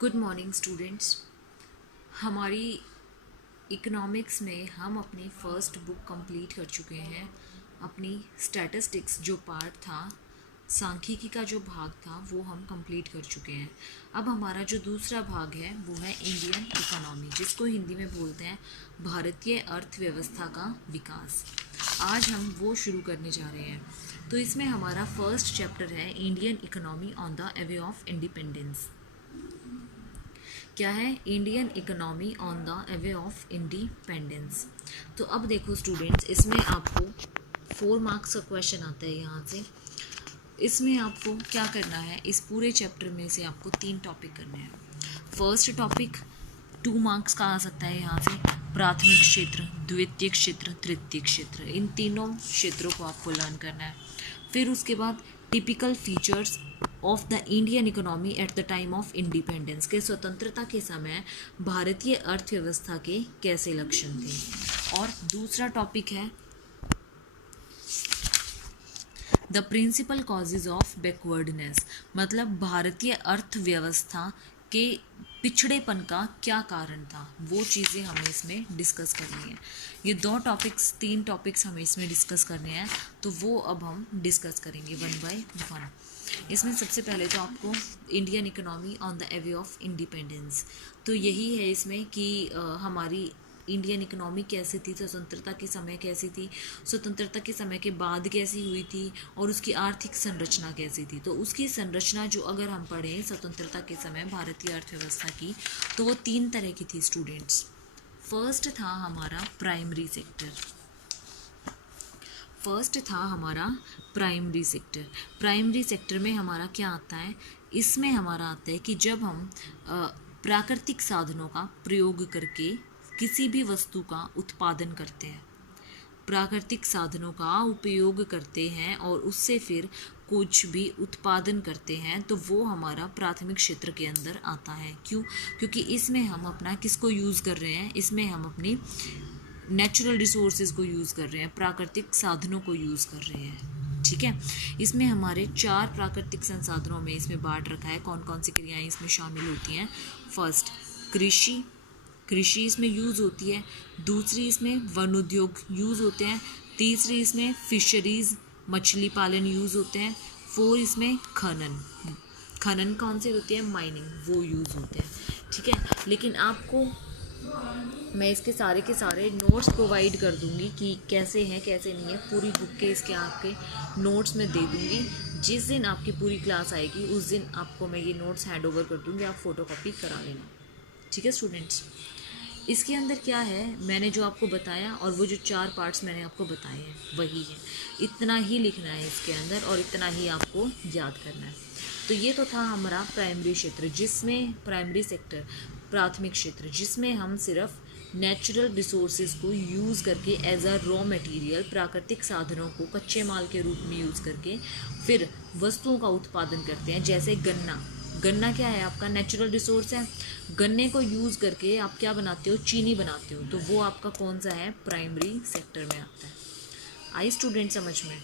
Good morning students. हमारी economics में हम अपनी फर्स्ट बुक कंप्लीट कर चुके हैं। अपनी स्टैटिस्टिक्स जो पार्ट था, सांख्यिकी का जो भाग था, वो हम कंप्लीट कर चुके हैं। अब हमारा जो दूसरा भाग है वो है इंडियन इकोनॉमी, जिसको हिंदी में बोलते हैं भारतीय अर्थव्यवस्था का विकास। आज हम वो शुरू करने जा रहे हैं। तो इसमें हमारा फर्स्ट चैप्टर है Indian economy on the way of independence. क्या है? Indian economy on the way of independence. तो अब देखो स्टूडेंट्स, इसमें आपको 4 मार्क्स का क्वेश्चन आता है यहाँ से। इसमें आपको क्या करना है, इस पूरे चैप्टर में से आपको 3 टॉपिक करने हैं। फर्स्ट टॉपिक 2 मार्क्स का आ सकता है यहाँ से, प्राथमिक क्षेत्र, द्वितीयक क्षेत्र, तृतीयक क्षेत्र। इन तीनों क्षेत्रों को आपको लर्न करना है। फिर उसके बाद typical features of the Indian economy at the time of independence, के स्वतंत्रता के समय भारतीय अर्थव्यवस्था के कैसे लक्षण थे। और दूसरा टॉपिक है the principal causes of backwardness, मतलब भारतीय अर्थव्यवस्था के पिछड़ेपन का क्या कारण था, वो चीज़ें हमें इसमें डिस्कस करनी है। ये 3 टॉपिक्स हमें इसमें डिस्कस करने हैं, तो वो अब हम डिस्कस करेंगे 1 बाय 1। इसमें सबसे पहले तो आपको Indian economy on the way of independence, तो यही है इसमें कि हमारी इंडियन इकोनॉमी कैसी थी, स्वतंत्रता के समय कैसी थी, स्वतंत्रता के समय के बाद कैसी हुई थी, और उसकी आर्थिक संरचना कैसी थी। तो उसकी संरचना जो अगर हम पढ़ें स्वतंत्रता के समय भारतीय अर्थव्यवस्था की, तो वो 3 तरह की थी स्टूडेंट्स। फर्स्ट था हमारा प्राइमरी सेक्टर। प्राइमरी सेक्टर में हमारा क्या आता है? इसमें हमारा आता है कि जब हम प्राकृतिक साधनों का प्रयोग करके किसी भी वस्तु का उत्पादन करते हैं, प्राकृतिक साधनों का उपयोग करते हैं और उससे फिर कुछ भी उत्पादन करते हैं, तो वो हमारा प्राथमिक क्षेत्र के अंदर आता है। क्यों? क्योंकि इसमें हम अपना किसको यूज़ कर रहे हैं? इसमें हम अपनी नेचुरल रिसोर्सेज को यूज़ कर रहे हैं, प्राकृतिक साधनों को यूज़ कर रहे हैं। ठीक है, इसमें हमारे 4 प्राकृतिक संसाधनों में इसमें बांट रखा है। कौन कौन सी क्रियाएं इसमें शामिल होती हैं? फर्स्ट, कृषि इसमें यूज़ होती है। दूसरी, इसमें वन उद्योग यूज़ होते हैं। तीसरी, इसमें फिशरीज़, मछली पालन यूज़ होते हैं। 4, इसमें खनन कौन से होती है? माइनिंग, वो यूज़ होते हैं। ठीक है, लेकिन आपको मैं इसके सारे के सारे नोट्स प्रोवाइड कर दूंगी कि कैसे हैं कैसे नहीं है। पूरी बुक के इसके आपके नोट्स में दे दूंगी। जिस दिन आपकी पूरी क्लास आएगी उस दिन आपको मैं ये नोट्स हैंड ओवर कर दूंगी, आप फोटोकॉपी करा लेना। ठीक है स्टूडेंट्स, इसके अंदर क्या है, मैंने जो आपको बताया और वो जो 4 पार्ट्स मैंने आपको बताए हैं वही है। इतना ही लिखना है इसके अंदर और इतना ही आपको याद करना है। तो ये तो था हमारा प्राइमरी क्षेत्र, जिसमें प्राइमरी सेक्टर, प्राथमिक क्षेत्र, जिसमें हम सिर्फ नेचुरल रिसोर्सेज को यूज़ करके एज अ रॉ मटेरियल, प्राकृतिक साधनों को कच्चे माल के रूप में यूज़ करके फिर वस्तुओं का उत्पादन करते हैं। जैसे गन्ना क्या है? आपका नेचुरल रिसोर्स है। गन्ने को यूज़ करके आप क्या बनाते हो? चीनी बनाते हो। तो वो आपका कौन सा है? प्राइमरी सेक्टर में आता है। आई स्टूडेंट समझ में?